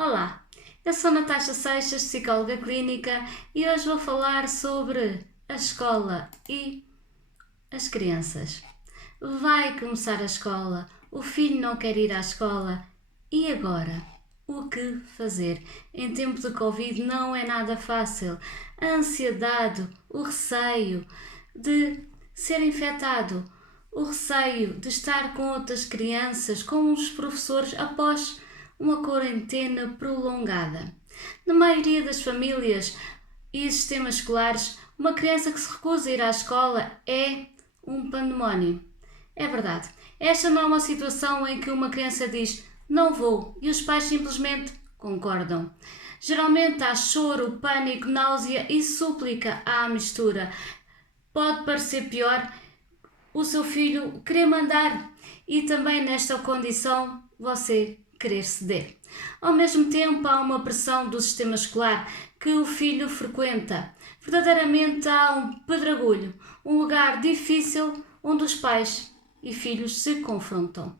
Olá, eu sou Natasha Seixas, psicóloga clínica, e hoje vou falar sobre a escola e as crianças. Vai começar a escola, o filho não quer ir à escola, e agora? O que fazer? Em tempo de Covid não é nada fácil. A ansiedade, o receio de ser infectado, o receio de estar com outras crianças, com os professores após uma quarentena prolongada. Na maioria das famílias e sistemas escolares, uma criança que se recusa a ir à escola é um pandemónio. É verdade. Esta não é uma situação em que uma criança diz não vou e os pais simplesmente concordam. Geralmente há choro, pânico, náusea e súplica à mistura. Pode parecer pior o seu filho querer mandar e também nesta condição você querer ceder. Ao mesmo tempo há uma pressão do sistema escolar que o filho frequenta. Verdadeiramente há um pedregulho, um lugar difícil onde os pais e filhos se confrontam.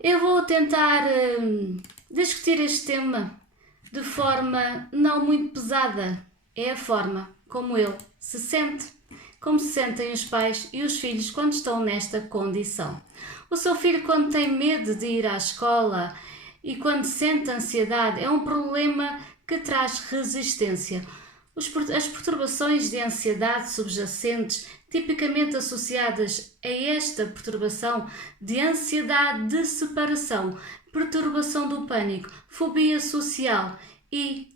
Eu vou tentar discutir este tema de forma não muito pesada. É a forma como ele se sente, como se sentem os pais e os filhos quando estão nesta condição. O seu filho, quando tem medo de ir à escola e quando sente ansiedade, é um problema que traz resistência. As perturbações de ansiedade subjacentes, tipicamente associadas a esta perturbação de ansiedade de separação, perturbação do pânico, fobia social e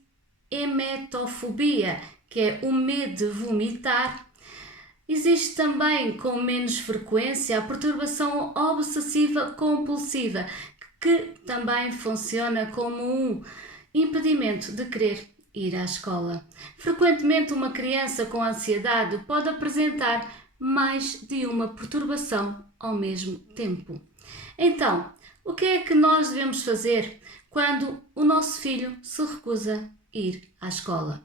emetofobia, que é o medo de vomitar. Existe também, com menos frequência, a perturbação obsessiva compulsiva, que também funciona como um impedimento de querer ir à escola. Frequentemente, uma criança com ansiedade pode apresentar mais de uma perturbação ao mesmo tempo. Então, o que é que nós devemos fazer quando o nosso filho se recusa a ir à escola?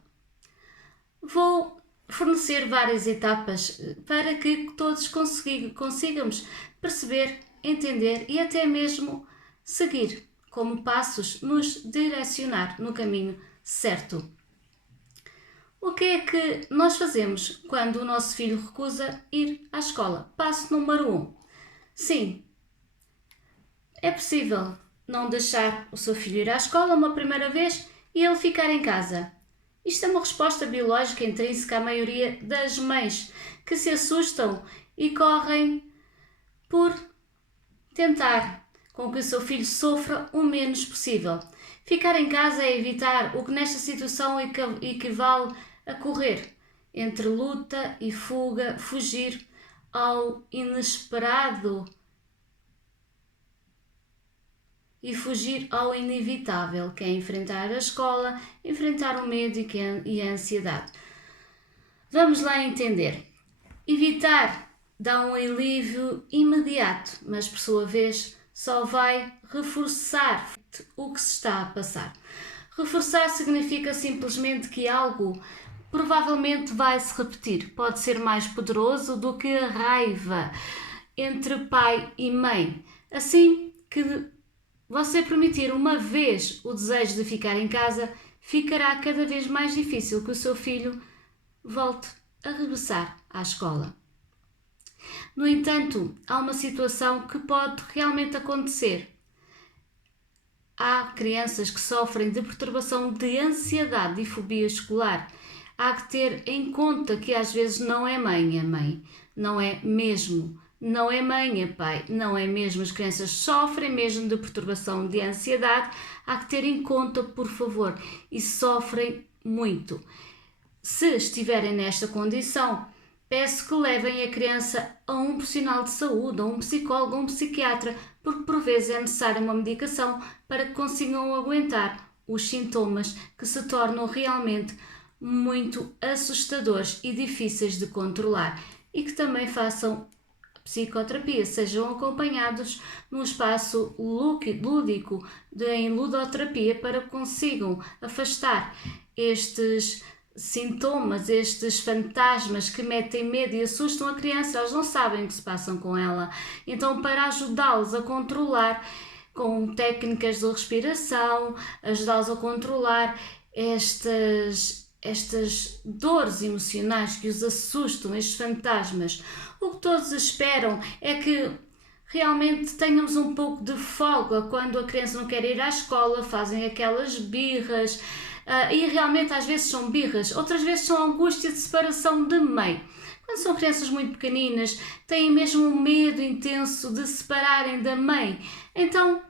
Vou fornecer várias etapas para que todos consigamos perceber, entender e até mesmo seguir como passos, nos direcionar no caminho certo. O que é que nós fazemos quando o nosso filho recusa ir à escola? Passo número 1. Sim, é possível não deixar o seu filho ir à escola uma primeira vez e ele ficar em casa. Isto é uma resposta biológica intrínseca à maioria das mães que se assustam e correm por tentar com que o seu filho sofra o menos possível. Ficar em casa é evitar o que nesta situação equivale a correr entre luta e fuga, fugir ao inesperado e fugir ao inevitável, que é enfrentar a escola, enfrentar o medo e a ansiedade. Vamos lá entender. Evitar dá um alívio imediato, mas por sua vez só vai reforçar o que se está a passar. Reforçar significa simplesmente que algo provavelmente vai se repetir. Pode ser mais poderoso do que a raiva entre pai e mãe. Assim que você permitir uma vez o desejo de ficar em casa, ficará cada vez mais difícil que o seu filho volte a regressar à escola. No entanto, há uma situação que pode realmente acontecer. Há crianças que sofrem de perturbação de ansiedade e fobia escolar. Há que ter em conta que às vezes não é mãe, não é mesmo. Não é mãe, é pai, não é mesmo. As crianças sofrem mesmo de perturbação de ansiedade. Há que ter em conta, por favor, e sofrem muito. Se estiverem nesta condição, peço que levem a criança a um profissional de saúde, a um psicólogo, a um psiquiatra, porque por vezes é necessária uma medicação para que consigam aguentar os sintomas que se tornam realmente muito assustadores e difíceis de controlar e que também façam psicoterapia, sejam acompanhados num espaço lúdico em ludoterapia para que consigam afastar estes sintomas, estes fantasmas que metem medo e assustam a criança. Elas não sabem o que se passam com ela. Então, para ajudá-los a controlar, com técnicas de respiração, ajudá-los a controlar estas dores emocionais que os assustam, estes fantasmas. O que todos esperam é que realmente tenhamos um pouco de folga quando a criança não quer ir à escola, fazem aquelas birras, e realmente às vezes são birras, outras vezes são angústia de separação de mãe. Quando são crianças muito pequeninas, têm mesmo um medo intenso de se separarem da mãe. Então,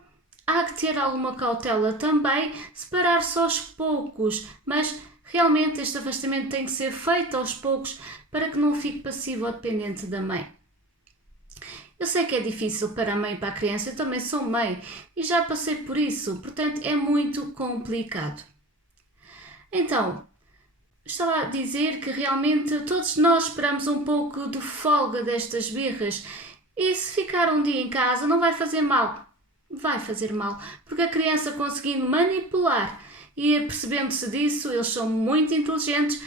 há que ter alguma cautela também, separar-se aos poucos, mas realmente este afastamento tem que ser feito aos poucos para que não fique passivo ou dependente da mãe. Eu sei que é difícil para a mãe e para a criança, eu também sou mãe e já passei por isso, portanto é muito complicado. Então, estava a dizer que realmente todos nós esperamos um pouco de folga destas birras e se ficar um dia em casa não vai fazer mal. Vai fazer mal, porque a criança conseguindo manipular e percebendo-se disso, eles são muito inteligentes,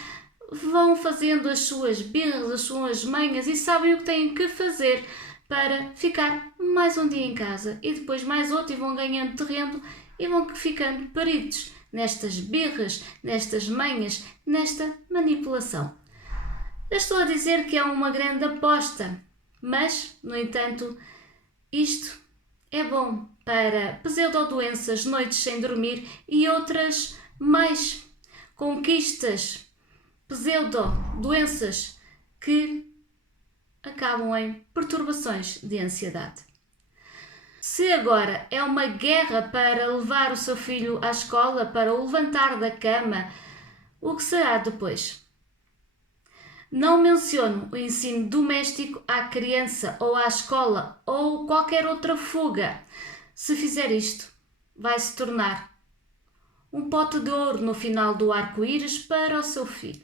vão fazendo as suas birras, as suas manhas e sabem o que têm que fazer para ficar mais um dia em casa e depois mais outro e vão ganhando terreno e vão ficando peritos nestas birras, nestas manhas, nesta manipulação. Eu estou a dizer que é uma grande aposta, mas, no entanto, isto é bom para pseudodoenças, noites sem dormir e outras mais conquistas, pseudodoenças que acabam em perturbações de ansiedade. Se agora é uma guerra para levar o seu filho à escola, para o levantar da cama, o que será depois? Não menciono o ensino doméstico à criança ou à escola ou qualquer outra fuga. Se fizer isto, vai se tornar um pote de ouro no final do arco-íris para o seu filho.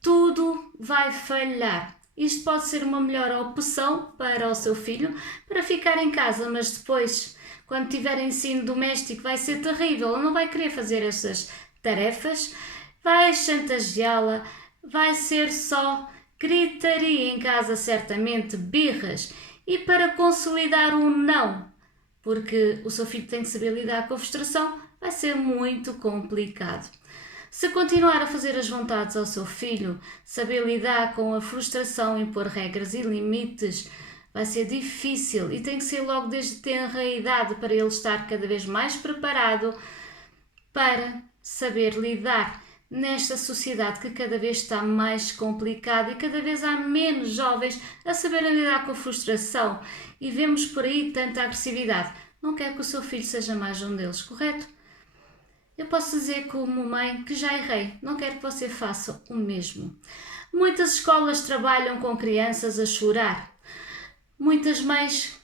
Tudo vai falhar. Isto pode ser uma melhor opção para o seu filho, para ficar em casa, mas depois, quando tiver ensino doméstico, vai ser terrível. Ele não vai querer fazer essas tarefas, vai chantageá-la, vai ser só gritaria em casa, certamente, birras. E para consolidar um não, porque o seu filho tem que saber lidar com a frustração, vai ser muito complicado. Se continuar a fazer as vontades ao seu filho, saber lidar com a frustração, impor regras e limites, vai ser difícil e tem que ser logo desde tenra idade para ele estar cada vez mais preparado para saber lidar nesta sociedade que cada vez está mais complicada e cada vez há menos jovens a saberem lidar com a frustração e vemos por aí tanta agressividade. Não quer que o seu filho seja mais um deles, correto? Eu posso dizer como mãe que já errei, não quero que você faça o mesmo. Muitas escolas trabalham com crianças a chorar. Muitas mães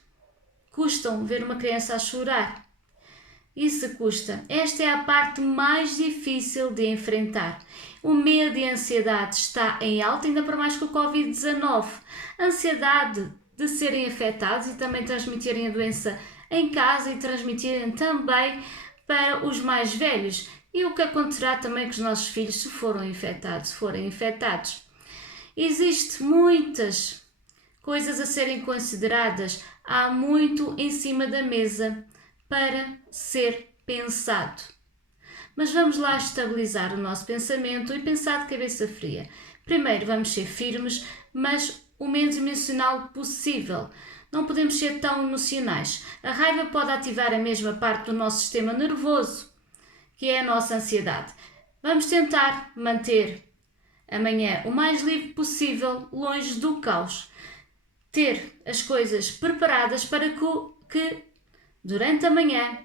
custam ver uma criança a chorar. Isso custa. Esta é a parte mais difícil de enfrentar. O medo e a ansiedade está em alta, ainda para mais com o Covid-19. A ansiedade de serem afetados e também transmitirem a doença em casa e transmitirem também para os mais velhos e o que acontecerá também com os nossos filhos se forem infectados. Existem muitas coisas a serem consideradas, há muito em cima da mesa para ser pensado. Mas vamos lá estabilizar o nosso pensamento e pensar de cabeça fria. Primeiro vamos ser firmes, mas o menos emocional possível. Não podemos ser tão emocionais. A raiva pode ativar a mesma parte do nosso sistema nervoso, que é a nossa ansiedade. Vamos tentar manter amanhã o mais livre possível, longe do caos. Ter as coisas preparadas para que durante a manhã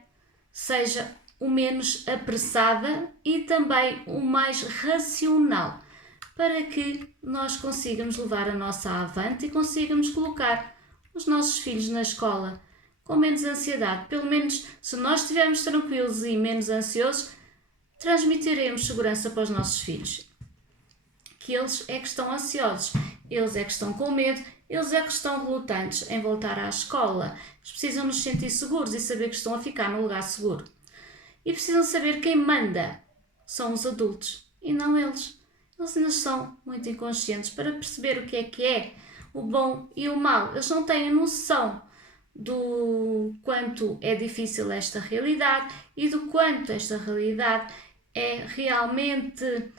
seja o menos apressada e também o mais racional, para que nós consigamos levar a nossa avante e consigamos colocar os nossos filhos na escola com menos ansiedade. Pelo menos, se nós estivermos tranquilos e menos ansiosos, transmitiremos segurança para os nossos filhos. Que eles é que estão ansiosos, eles é que estão com medo, eles é que estão relutantes em voltar à escola. Eles precisam nos sentir seguros e saber que estão a ficar no lugar seguro. E precisam saber quem manda são os adultos e não eles. Eles ainda são muito inconscientes para perceber o que é o bom e o mau. Eles não têm noção do quanto é difícil esta realidade e do quanto esta realidade é realmente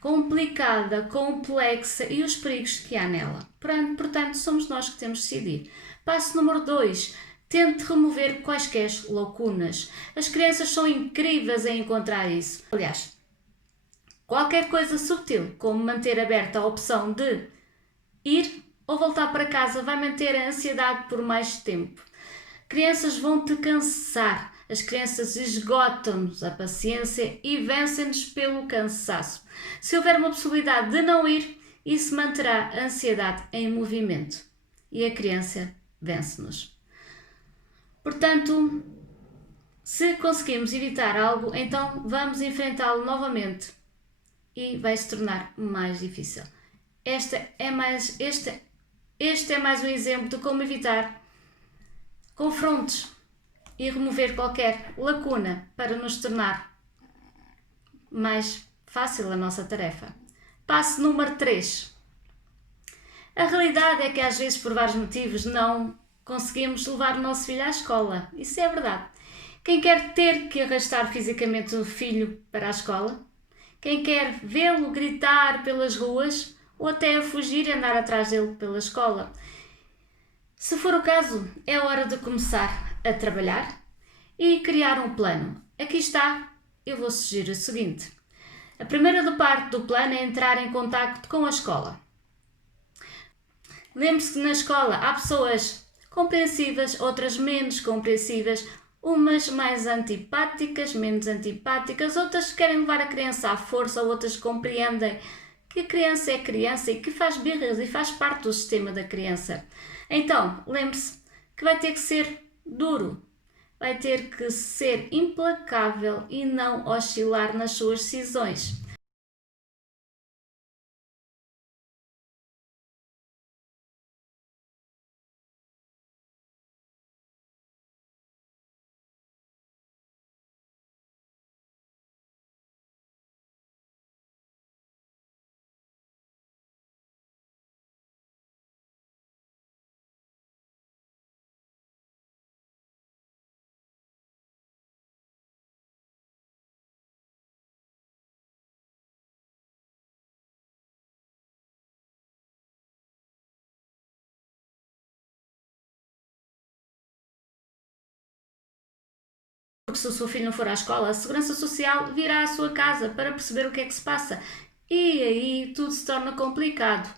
complicada, complexa e os perigos que há nela. Portanto, somos nós que temos de decidir. Passo número 2. Tente remover quaisquer lacunas. As crianças são incríveis em encontrar isso. Aliás, qualquer coisa subtil, como manter aberta a opção de ir ou voltar para casa, vai manter a ansiedade por mais tempo. Crianças vão te cansar. As crianças esgotam-nos a paciência e vencem-nos pelo cansaço. Se houver uma possibilidade de não ir, isso manterá a ansiedade em movimento e a criança vence-nos. Portanto, se conseguimos evitar algo, então vamos enfrentá-lo novamente e vai se tornar mais difícil. Este é mais um exemplo de como evitar confrontos e remover qualquer lacuna para nos tornar mais fácil a nossa tarefa. Passo número 3. A realidade é que às vezes por vários motivos não conseguimos levar o nosso filho à escola. Isso é verdade. Quem quer ter que arrastar fisicamente o filho para a escola? Quem quer vê-lo gritar pelas ruas ou até a fugir e andar atrás dele pela escola? Se for o caso, é hora de começar a trabalhar e criar um plano. Aqui está, eu vou sugerir o seguinte. A primeira parte do plano é entrar em contacto com a escola. Lembre-se que na escola há pessoas compreensivas, outras menos compreensivas, umas mais antipáticas, menos antipáticas, outras que querem levar a criança à força, outras compreendem que a criança é criança e que faz birras e faz parte do sistema da criança. Então, lembre-se que vai ter que ser duro, vai ter que ser implacável e não oscilar nas suas decisões. Porque se o seu filho não for à escola, a Segurança Social virá à sua casa para perceber o que é que se passa. E aí tudo se torna complicado.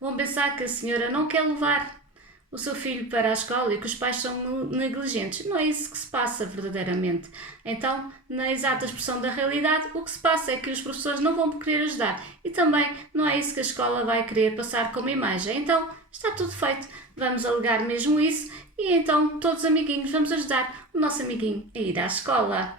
Vão pensar que a senhora não quer levar o seu filho para a escola e que os pais são negligentes. Não é isso que se passa verdadeiramente. Então, na exata expressão da realidade, o que se passa é que os professores não vão querer ajudar. E também não é isso que a escola vai querer passar como imagem. Então, está tudo feito. Vamos alegar mesmo isso e então todos amiguinhos vamos ajudar o nosso amiguinho a ir à escola.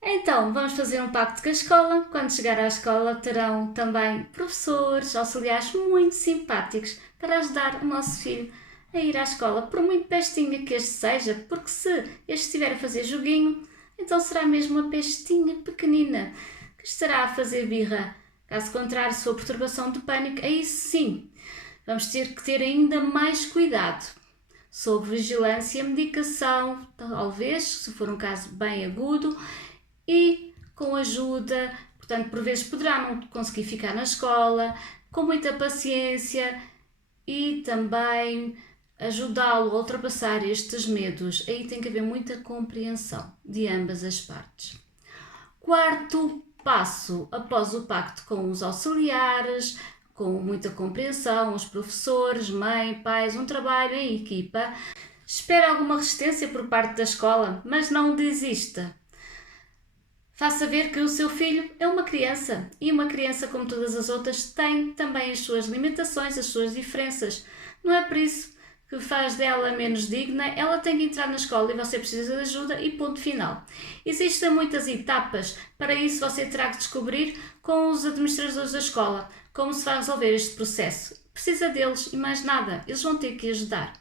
Então, vamos fazer um pacto com a escola. Quando chegar à escola, terão também professores, auxiliares muito simpáticos para ajudar o nosso filho a ir à escola, por muito pestinha que este seja, porque se este estiver a fazer joguinho, então será mesmo uma pestinha pequenina que estará a fazer birra. Caso contrário, se for perturbação de pânico, aí sim, vamos ter que ter ainda mais cuidado sobre vigilância, medicação, talvez, se for um caso bem agudo, e com ajuda, portanto, por vezes poderá não conseguir ficar na escola, com muita paciência e também ajudá-lo a ultrapassar estes medos. Aí tem que haver muita compreensão de ambas as partes. Quarto passo, após o pacto com os auxiliares, com muita compreensão, os professores, mãe, pais, um trabalho em equipa, espera alguma resistência por parte da escola, mas não desista. Faça ver que o seu filho é uma criança e uma criança, como todas as outras, tem também as suas limitações, as suas diferenças. Não é por isso que faz dela menos digna, ela tem que entrar na escola e você precisa de ajuda e ponto final. Existem muitas etapas, para isso você terá que descobrir com os administradores da escola como se vai resolver este processo. Precisa deles e mais nada, eles vão ter que ajudar.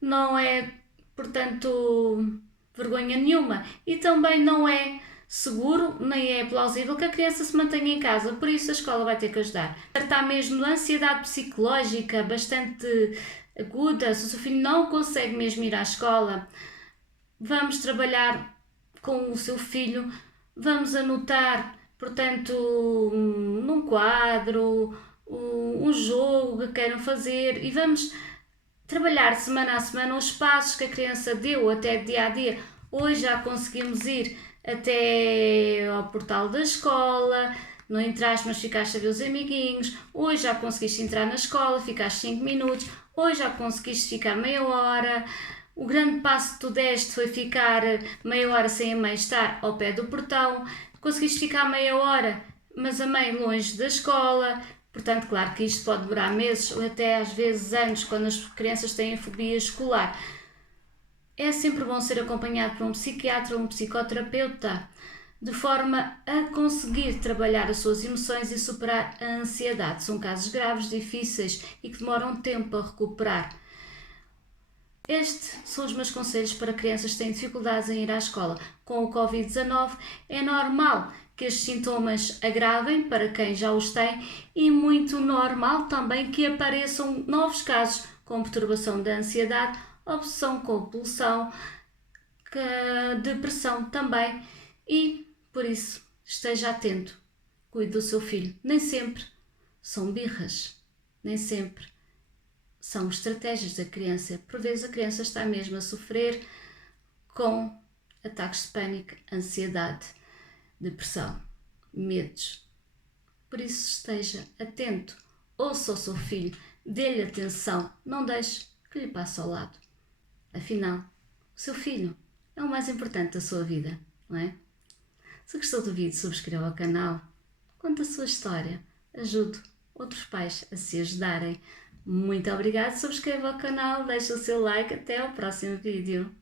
Não é, portanto, vergonha nenhuma e também não é seguro, nem é plausível que a criança se mantenha em casa, por isso a escola vai ter que ajudar. Tratar mesmo de ansiedade psicológica bastante aguda, se o seu filho não consegue mesmo ir à escola, vamos trabalhar com o seu filho, vamos anotar, portanto, num quadro, um jogo que queiram fazer e vamos trabalhar semana a semana os passos que a criança deu até dia a dia. Hoje já conseguimos ir até ao portal da escola, não entraste mas ficaste a ver os amiguinhos. Hoje já conseguiste entrar na escola, ficaste 5 minutos. Hoje já conseguiste ficar meia hora. O grande passo que tu deste foi ficar meia hora sem a mãe estar ao pé do portão. Conseguiste ficar meia hora, mas a mãe longe da escola. Portanto, claro que isto pode demorar meses ou até às vezes anos, quando as crianças têm fobia escolar. É sempre bom ser acompanhado por um psiquiatra ou um psicoterapeuta, de forma a conseguir trabalhar as suas emoções e superar a ansiedade. São casos graves, difíceis e que demoram tempo a recuperar. Estes são os meus conselhos para crianças que têm dificuldades em ir à escola. Com o Covid-19 é normal que estes sintomas agravem para quem já os tem e muito normal também que apareçam novos casos com perturbação da ansiedade, obsessão compulsão, depressão também e, por isso, esteja atento, cuide do seu filho. Nem sempre são birras, nem sempre são estratégias da criança. Por vezes a criança está mesmo a sofrer com ataques de pânico, ansiedade, depressão, medos. Por isso esteja atento, ouça o seu filho, dê-lhe atenção, não deixe que lhe passe ao lado. Afinal, o seu filho é o mais importante da sua vida, não é? Se gostou do vídeo, subscreva o canal, conte a sua história, ajude outros pais a se ajudarem. Muito obrigada, subscreva o canal, deixe o seu like, até ao próximo vídeo.